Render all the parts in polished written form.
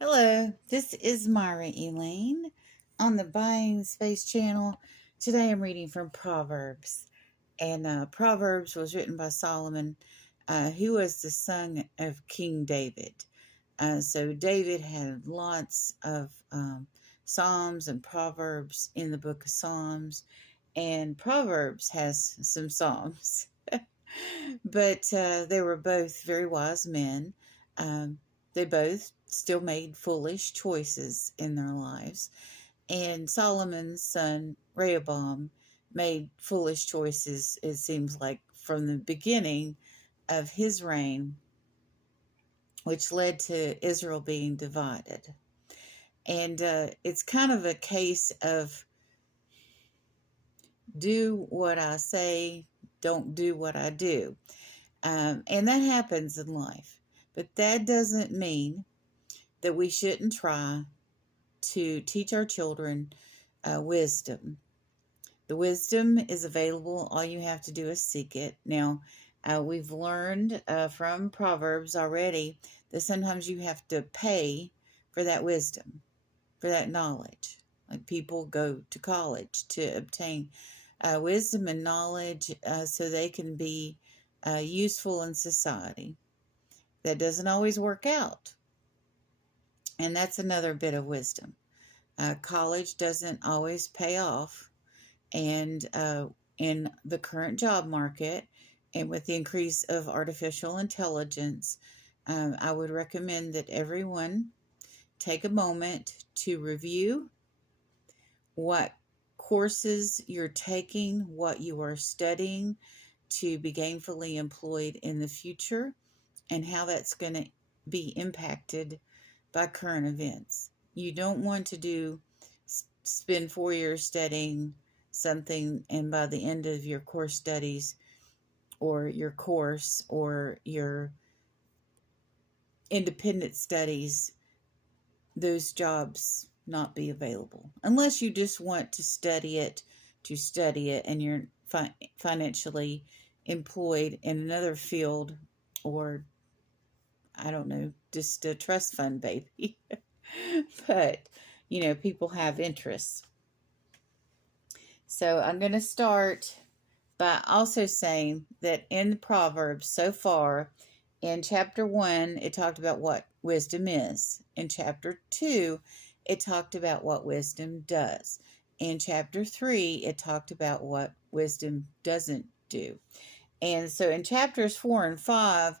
Hello, this is Myra Elaine on the Buying Space channel. Today I'm reading from Proverbs. And Proverbs was written by Solomon, who was the son of King David. So David had lots of Psalms and Proverbs in the book of Psalms. And Proverbs has some Psalms. But they were both very wise men. They both still made foolish choices in their lives. And Solomon's son, Rehoboam, made foolish choices, it seems like, from the beginning of his reign, which led to Israel being divided. And it's kind of a case of do what I say, don't do what I do. And that happens in life. But that doesn't mean that we shouldn't try to teach our children wisdom. The wisdom is available. All you have to do is seek it. Now, we've learned from Proverbs already that sometimes you have to pay for that wisdom, for that knowledge. Like people go to college to obtain wisdom and knowledge so they can be useful in society. That doesn't always work out. And that's another bit of wisdom. College doesn't always pay off. And in the current job market, and with the increase of artificial intelligence, I would recommend that everyone take a moment to review what courses you're taking, what you are studying to be gainfully employed in the future, and how that's going to be impacted by current events. You don't want to spend 4 years studying something, and by the end of your course studies or your course or your independent studies, those jobs not be available. Unless you just want to study it and you're financially employed in another field, or I don't know, just a trust fund baby. But, people have interests. So I'm going to start by also saying that in the Proverbs so far, in chapter 1, it talked about what wisdom is. In chapter 2, it talked about what wisdom does. In chapter 3, it talked about what wisdom doesn't do. And so in chapters 4 and 5,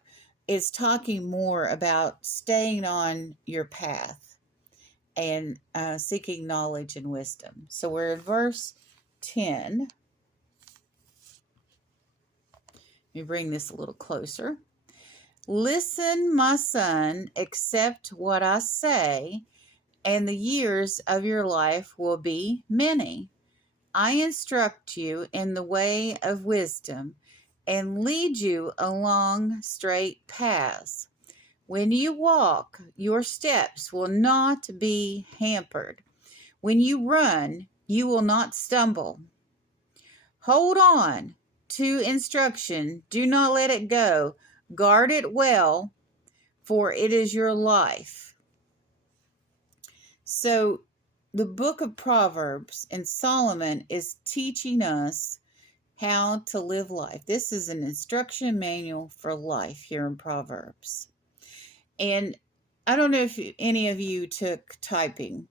it's talking more about staying on your path and seeking knowledge and wisdom. So we're in verse 10. Let me bring this a little closer. Listen, my son, accept what I say, and the years of your life will be many. I instruct you in the way of wisdom and lead you along straight paths. When you walk, your steps will not be hampered. When you run, you will not stumble. Hold on to instruction. Do not let it go. Guard it well, for it is your life. So the book of Proverbs and Solomon is teaching us how to live life. This is an instruction manual for life here in Proverbs. And I don't know if any of you took typing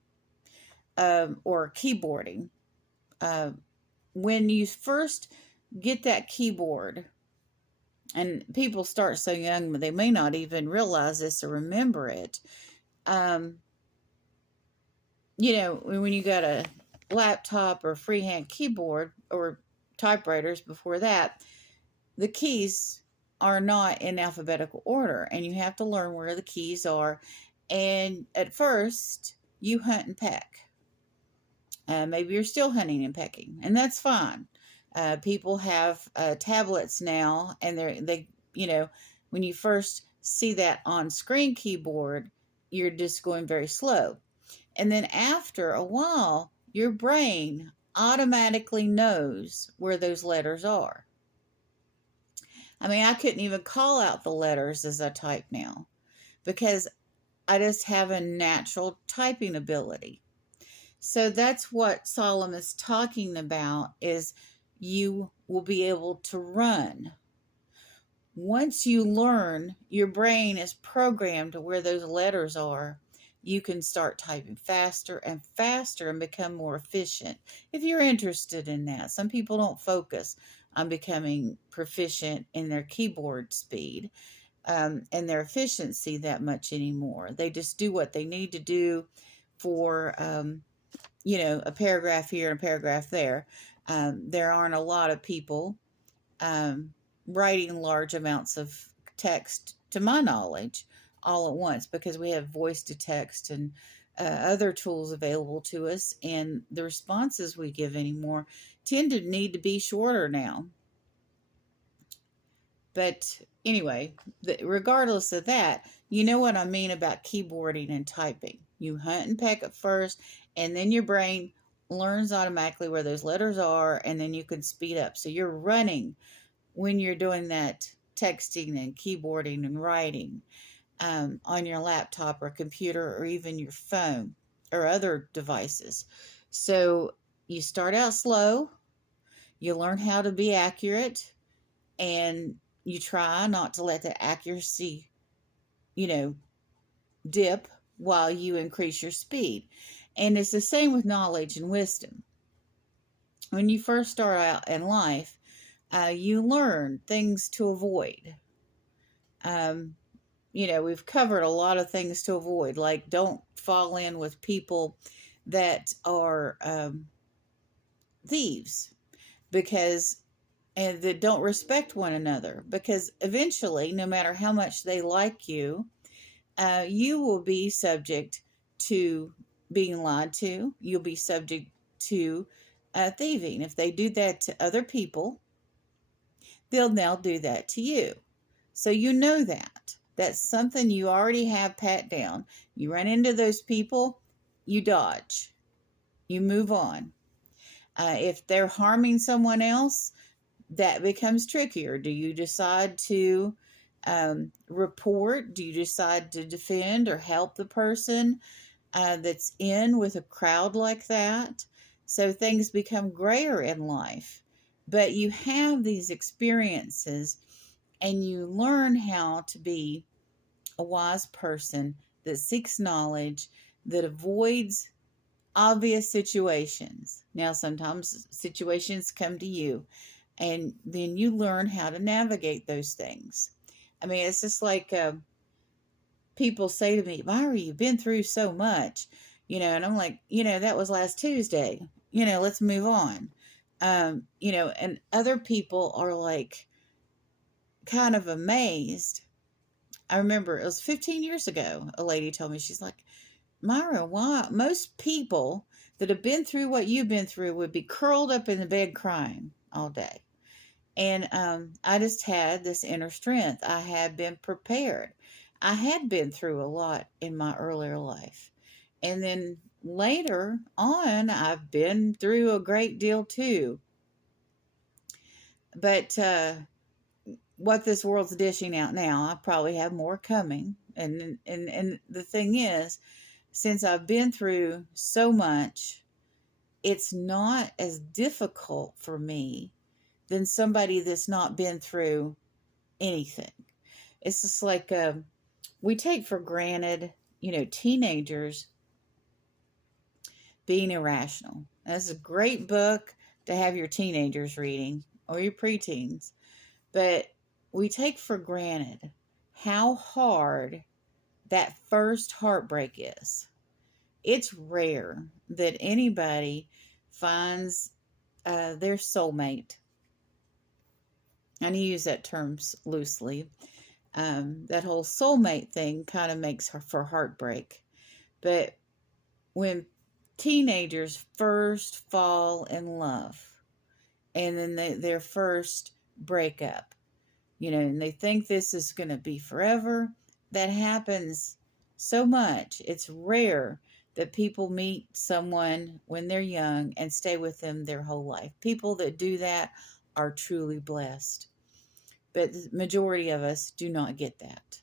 or keyboarding. When you first get that keyboard, and people start so young, they may not even realize this or remember it. When you got a laptop or freehand keyboard or typewriters before that, the keys are not in alphabetical order, and you have to learn where the keys are. And at first, you hunt and peck. Maybe you're still hunting and pecking, and that's fine. People have tablets now, and when you first see that on-screen keyboard, you're just going very slow. And then after a while, your brain automatically knows where those letters are. I mean, I couldn't even call out the letters as I type now, because I just have a natural typing ability. So that's what Solomon is talking about, is you will be able to run. Once you learn, your brain is programmed to where those letters are. You can start typing faster and faster and become more efficient if you're interested in that. Some people don't focus on becoming proficient in their keyboard speed and their efficiency that much anymore. They just do what they need to do for, a paragraph here and a paragraph there. There aren't a lot of people um, writing large amounts of text, to my knowledge, all at once, because we have voice to text and other tools available to us, and the responses we give anymore tend to need to be shorter now. But anyway, regardless of that, you know what I mean about keyboarding and typing. You hunt and peck at first, and then your brain learns automatically where those letters are, and then you can speed up. So you're running when you're doing that texting and keyboarding and writing on your laptop or computer or even your phone or other devices. So you start out slow, you learn how to be accurate, and you try not to let the accuracy, dip while you increase your speed. And it's the same with knowledge and wisdom. When you first start out in life, you learn things to avoid. We've covered a lot of things to avoid, like don't fall in with people that are thieves, because and that don't respect one another, because eventually, no matter how much they like you, you will be subject to being lied to. You'll be subject to thieving. If they do that to other people, they'll now do that to you. So you know that. That's something you already have pat down. You run into those people, you dodge. You move on. If they're harming someone else, that becomes trickier. Do you decide to report? Do you decide to defend or help the person that's in with a crowd like that? So things become grayer in life. But you have these experiences and you learn how to be a wise person that seeks knowledge, that avoids obvious situations. Now, sometimes situations come to you, and then you learn how to navigate those things. I mean, it's just like people say to me, Myra, you've been through so much, and I'm like, that was last Tuesday, let's move on. And other people are like kind of amazed. I remember it was 15 years ago, a lady told me, she's like, Myra, why? Most people that have been through what you've been through would be curled up in the bed crying all day. And I just had this inner strength. I had been prepared. I had been through a lot in my earlier life. And then later on, I've been through a great deal too. But what this world's dishing out now, I probably have more coming. And the thing is, since I've been through so much, it's not as difficult for me than somebody that's not been through anything. It's just like we take for granted, teenagers being irrational. That's a great book to have your teenagers reading or your preteens. But we take for granted how hard that first heartbreak is. It's rare that anybody finds their soulmate. And I use that term loosely. That whole soulmate thing kind of makes for heartbreak. But when teenagers first fall in love and then their first breakup, and they think this is going to be forever, that happens so much. It's rare that people meet someone when they're young and stay with them their whole life. People that do that are truly blessed. But the majority of us do not get that.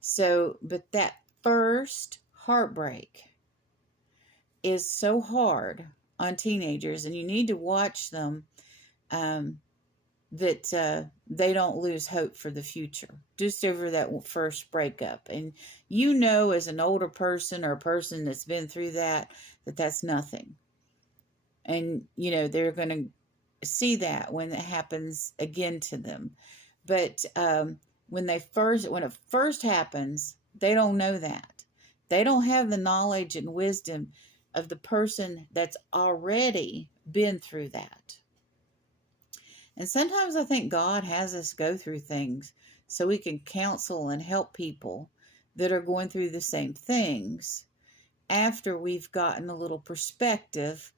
So, but that first heartbreak is so hard on teenagers, and you need to watch them, um, that they don't lose hope for the future just over that first breakup. And as an older person or a person that's been through that, that's nothing. And they're going to see that when it happens again to them. But when it first happens, they don't know that. They don't have the knowledge and wisdom of the person that's already been through that. And sometimes I think God has us go through things so we can counsel and help people that are going through the same things after we've gotten a little perspective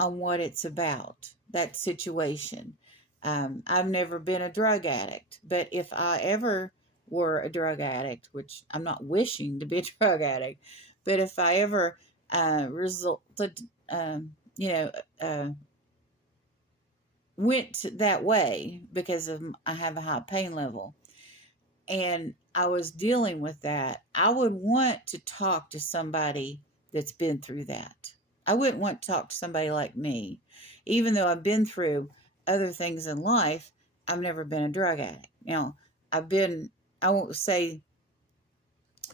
on what it's about, that situation. I've never been a drug addict, but if I ever were a drug addict, which I'm not wishing to be a drug addict, but if I ever resulted, went that way because I have a high pain level and I was dealing with that, I would want to talk to somebody that's been through that. I wouldn't want to talk to somebody like me. Even though I've been through other things in life, I've never been a drug addict. I won't say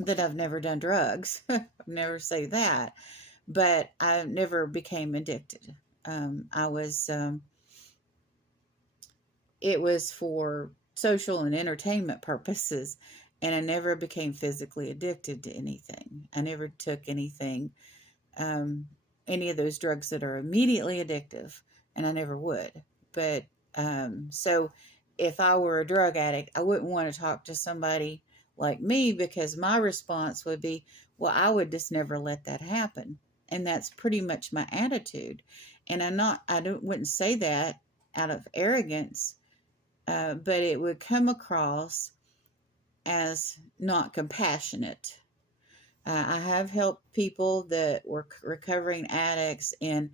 that I've never done drugs. I've never say that, but I never became addicted. It was for social and entertainment purposes, and I never became physically addicted to anything. I never took anything, any of those drugs that are immediately addictive, and I never would. But so if I were a drug addict, I wouldn't want to talk to somebody like me, because my response would be, well, I would just never let that happen. And that's pretty much my attitude. And wouldn't say that out of arrogance, but it would come across as not compassionate. I have helped people that were recovering addicts and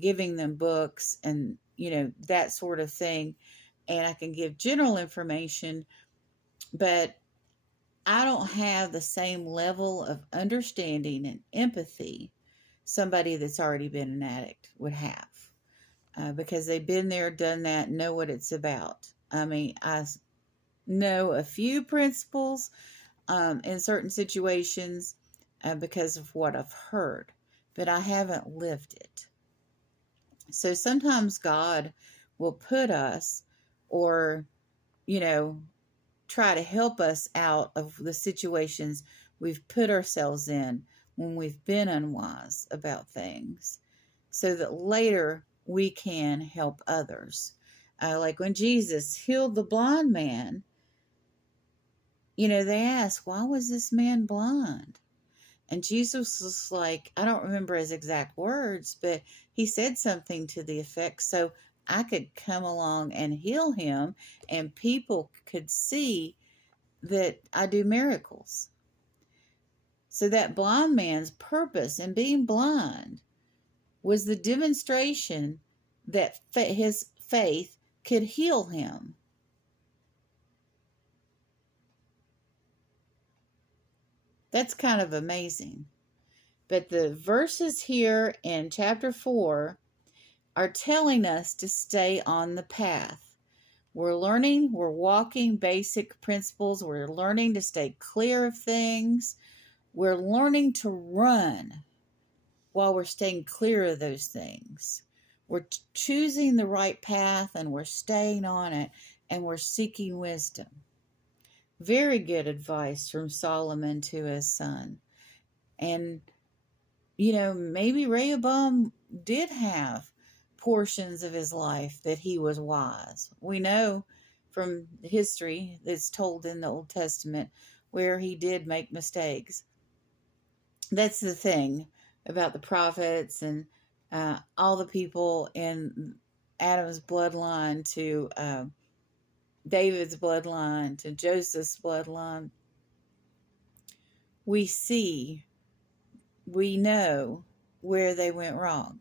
giving them books and, that sort of thing. And I can give general information, but I don't have the same level of understanding and empathy somebody that's already been an addict would have. Because they've been there, done that, know what it's about. I mean, I know a few principles in certain situations because of what I've heard, but I haven't lived it. So sometimes God will put us or, try to help us out of the situations we've put ourselves in when we've been unwise about things, so that later we can help others. Like when Jesus healed the blind man, they asked, why was this man blind? And Jesus was like, I don't remember his exact words, but he said something to the effect, so I could come along and heal him, and people could see that I do miracles. So that blind man's purpose in being blind was the demonstration that his faith could heal him. That's kind of amazing. But the verses here in chapter 4 are telling us to stay on the path. We're walking basic principles. We're learning to stay clear of things. We're learning to run while we're staying clear of those things. We're choosing the right path, and we're staying on it, and we're seeking wisdom. Very good advice from Solomon to his son. And, maybe Rehoboam did have portions of his life that he was wise. We know from history that's told in the Old Testament where he did make mistakes. That's the thing about the prophets and all the people in Adam's bloodline to David's bloodline to Joseph's bloodline. We know where they went wrong.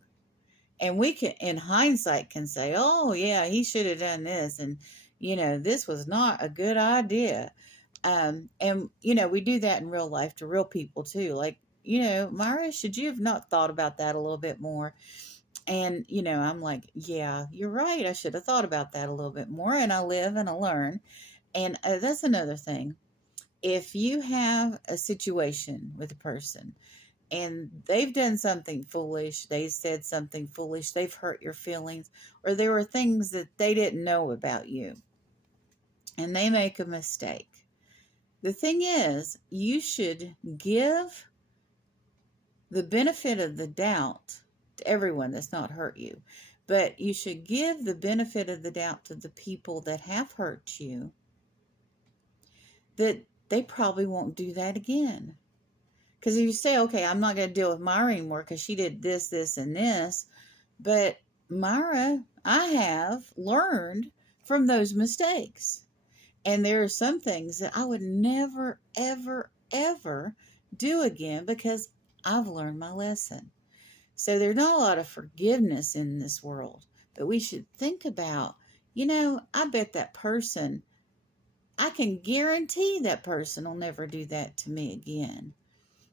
And we can, in hindsight, can say, oh, yeah, he should have done this. And, this was not a good idea. And, we do that in real life to real people too. Like, Myra, should you have not thought about that a little bit more? And, I'm like, yeah, you're right. I should have thought about that a little bit more. And I live and I learn. And that's another thing. If you have a situation with a person and they've done something foolish, they said something foolish, they've hurt your feelings, or there were things that they didn't know about you, and they make a mistake. The thing is, you should give the benefit of the doubt to everyone that's not hurt you, but you should give the benefit of the doubt to the people that have hurt you, that they probably won't do that again. Because if you say, okay, I'm not going to deal with Myra anymore because she did this, this, and this, but Myra, I have learned from those mistakes. And there are some things that I would never, ever, ever do again because I've learned my lesson. So there's not a lot of forgiveness in this world, but we should think about, I bet that person, I can guarantee that person will never do that to me again.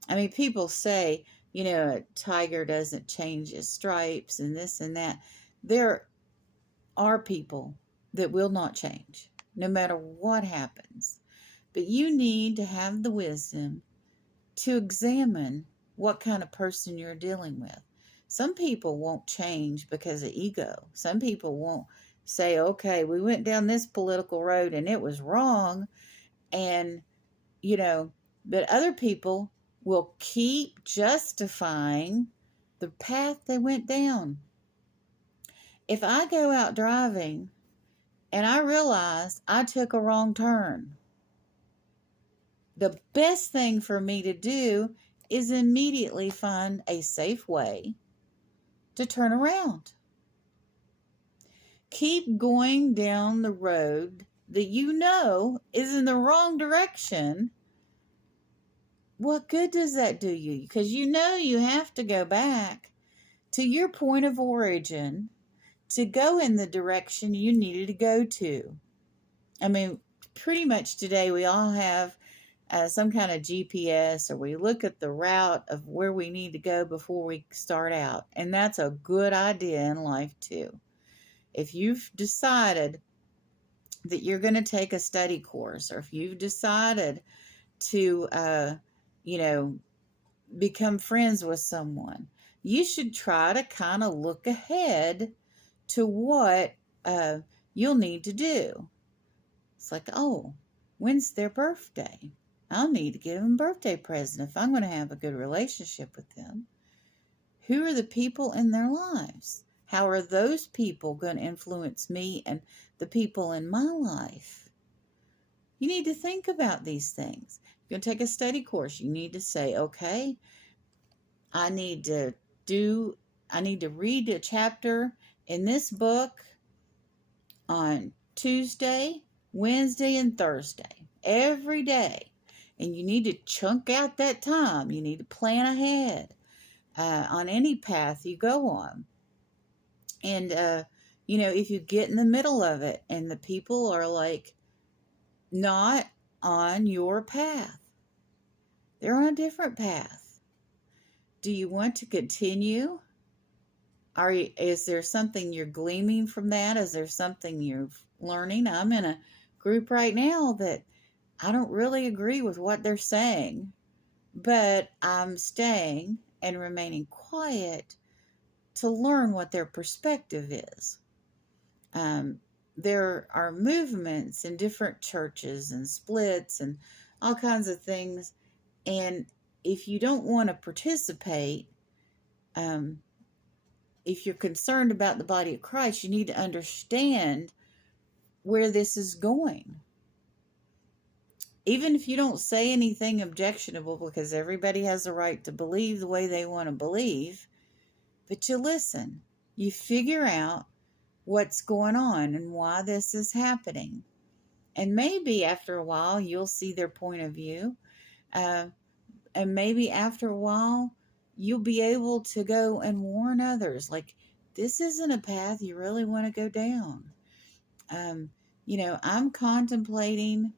I mean, people say, a tiger doesn't change his stripes and this and that. There are people that will not change, no matter what happens. But you need to have the wisdom to examine what kind of person you're dealing with. Some people won't change because of ego. Some people won't say, okay, we went down this political road and it was wrong. And, but other people will keep justifying the path they went down. If I go out driving and I realize I took a wrong turn, the best thing for me to do is immediately find a safe way to turn around. Keep going down the road that is in the wrong direction. What good does that do you? Because you have to go back to your point of origin to go in the direction you needed to go to. I mean, pretty much today we all have some kind of GPS, or we look at the route of where we need to go before we start out. And that's a good idea in life too. If you've decided that you're going to take a study course, or if you've decided to, become friends with someone, you should try to kind of look ahead to what you'll need to do. It's like, oh, when's their birthday? I'll need to give them a birthday present if I'm going to have a good relationship with them. Who are the people in their lives? How are those people going to influence me and the people in my life? You need to think about these things. You're going to take a study course. You need to say, okay, I need to read a chapter in this book on Tuesday, Wednesday, and Thursday, every day. And you need to chunk out that time. You need to plan ahead on any path you go on. And, if you get in the middle of it and the people are like not on your path, they're on a different path. Do you want to continue? Is there something you're gleaming from that? Is there something you're learning? I'm in a group right now that I don't really agree with what they're saying, but I'm staying and remaining quiet to learn what their perspective is. There are movements in different churches and splits and all kinds of things. And if you don't want to participate, if you're concerned about the body of Christ, you need to understand where this is going. Even if you don't say anything objectionable, because everybody has a right to believe the way they want to believe, but you listen, you figure out what's going on and why this is happening. And maybe after a while, you'll see their point of view. And maybe after a while, you'll be able to go and warn others. Like, this isn't a path you really want to go down. I'm contemplating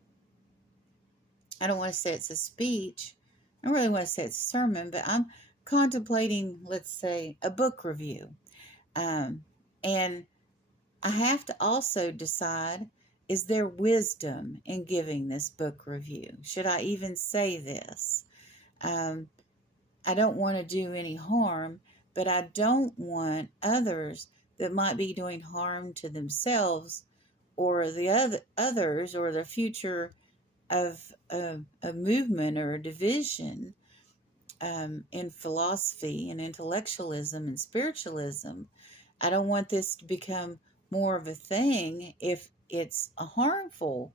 I don't want to say it's a speech. I don't really want to say it's a sermon, but I'm contemplating, let's say, a book review. And I have to also decide, is there wisdom in giving this book review? Should I even say this? Um, I don't want to do any harm, but I don't want others that might be doing harm to themselves or the others or the future of a movement or a division in philosophy and intellectualism and spiritualism. I don't want this to become more of a thing if it's a harmful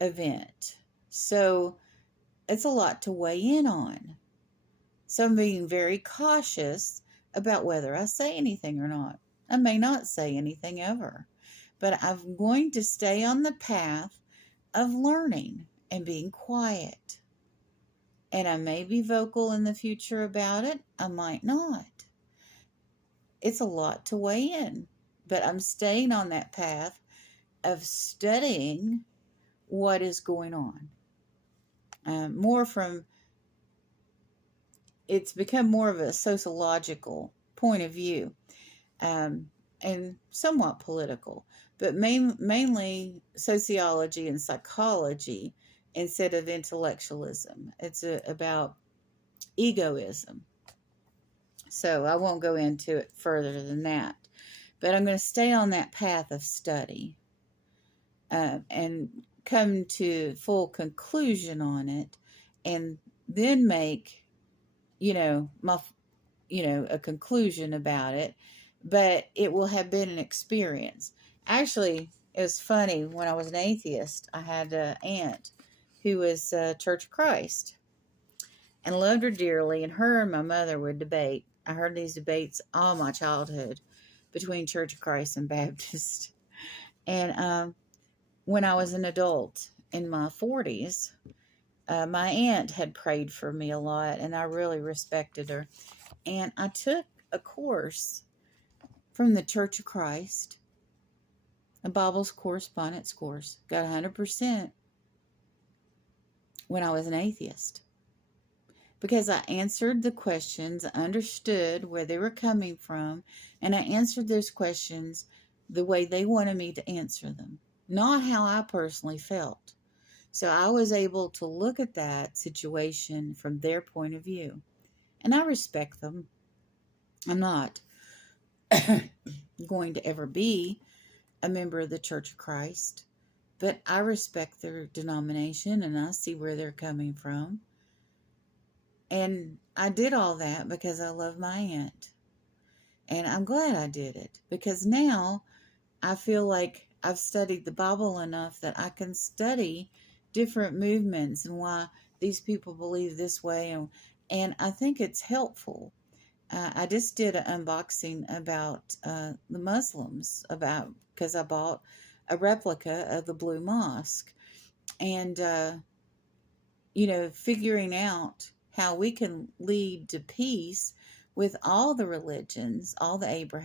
event. So it's a lot to weigh in on. So I'm being very cautious about whether I say anything or not. I may not say anything ever, but I'm going to stay on the path of learning and being quiet. And I may be vocal in the future about it. I might not. It's a lot to weigh in, but I'm staying on that path of studying what is going on. It's become more of a sociological point of view, and somewhat political, but mainly sociology and psychology instead of intellectualism. It's about egoism. So I won't go into it further than that. But I'm going to stay on that path of study and come to full conclusion on it, and then make, a conclusion about it. But it will have been an experience. Actually, it was funny. When I was an atheist, I had an aunt who was Church of Christ and loved her dearly, and her and my mother would debate. I heard these debates all my childhood between Church of Christ and Baptist. And when I was an adult in my 40s, my aunt had prayed for me a lot, and I really respected her. And I took a course from the Church of Christ, a Bible's correspondence course, got 100% when I was an atheist. Because I answered the questions, I understood where they were coming from, and I answered those questions the way they wanted me to answer them, not how I personally felt. So I was able to look at that situation from their point of view, and I respect them. I'm not going to ever be a member of the Church of Christ, but I respect their denomination, and I see where they're coming from. And I did all that because I love my aunt. And I'm glad I did it, because now I feel like I've studied the Bible enough that I can study different movements and why these people believe this way. And I think it's helpful. I just did an unboxing about the Muslims, because I bought a replica of the Blue Mosque. And, figuring out how we can lead to peace with all the religions, all the Abraham